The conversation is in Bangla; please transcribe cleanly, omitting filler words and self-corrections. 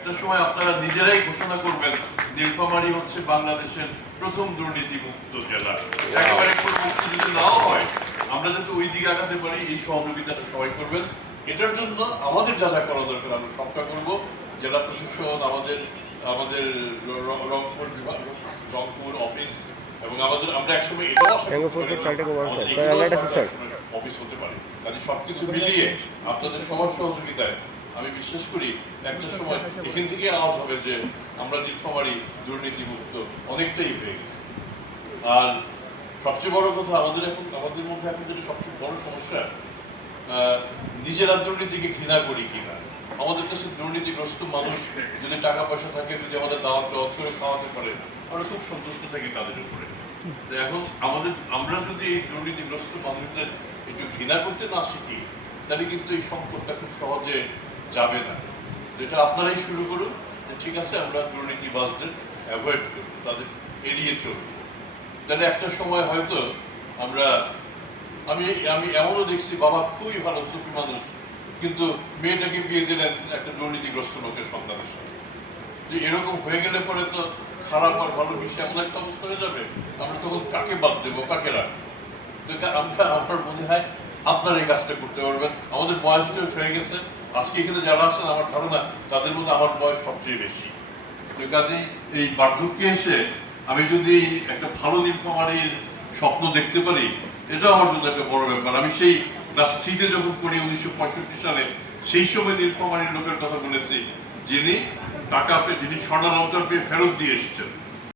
একটা সময় আপনারা নিজেরাই ঘোষণা করবেন নীলফামারী হচ্ছে বাংলাদেশের প্রথম দুর্নীতিমুক্ত জেলা। একেবারে মুক্তি যদি নাও হয়, আমরা যাতে ওই দিকে আগাতে পারি, এই সহযোগিতাটা সবাই করবেন। এটার জন্য আমাদের যা যা করা দরকার আমরা সবটা করবো। জেলা প্রশাসন, আমাদের রংপুর বিভাগ, রংপুর অফিস, এবং আমরা একসময় এটাও অফিস হতে পারে। কাজে সবকিছু মিলিয়ে আপনাদের সবার সহযোগিতায় আমি বিশ্বাস করি একটা সময় এখান থেকে আওয়াজ হবে যে আমরা নীলফামারী দুর্নীতিমুক্ত অনেকটাই হয়ে গেছে। আর সবচেয়ে বড় কথা, আমাদের মধ্যে এখন যেটা সবচেয়ে বড় সমস্যা, নিজেরা দুর্নীতিকে ঘৃণা করি কিনা। আমাদের কাছে দুর্নীতিগ্রস্ত মানুষ যদি টাকা পয়সা থাকে, যদি আমাদের দাওয়াত করে খাওয়াতে পারে, আমরা খুব সন্তুষ্ট থাকি তাদের উপরে। এখন আমরা যদি এই দুর্নীতিগ্রস্ত মানুষদের একটু ঘৃণা করতে না শিখি, তাহলে কিন্তু এই সম্পদটা খুব সহজে যাবে না। যেটা আপনারাই শুরু করুন, ঠিক আছে আমরা দুর্নীতিবাজদের অ্যাভয়েড করব, তাদের এড়িয়ে চলব। তাহলে একটা সময় হয়তো আমি এমনও দেখছি, বাবা খুবই ভালো সুফি মানুষ, কিন্তু মেয়েটাকে বিয়ে দিলেন একটা দুর্নীতিগ্রস্ত লোকের সন্তানের সাথে। যে এরকম হয়ে গেলে পরে তো খারাপ আর ভালো বিষয় এমন একটা অবস্থা হয়ে যাবে, আমরা তখন কাকে বাদ দেবো, কাকে রাখবো? আমার মনে হয় আপনারা এই কাজটা করতে পারবেন। আমাদের বয়সটাও হয়ে গেছে, আজকে এখানে যারা আছেন আমার ধারণা তাদের মধ্যে আমার বয়স সবচেয়ে বেশি। তো কাজেই এই বার্ধক্যে এসে আমি যদি একটা ভালো নীলফামারীর স্বপ্ন দেখতে পারি, এটাও আমার জন্য একটা বড় ব্যাপার। আমি সেই ক্লাস 3-তে যখন পড়ি 1965 সালে, সেই সময় নীলফামারীর লোকের কথা বলেছি, যিনি টাকা পেয়ে, যিনি স্বর্ণালঙ্কার পেয়ে ফেরত দিয়ে এসেছেন।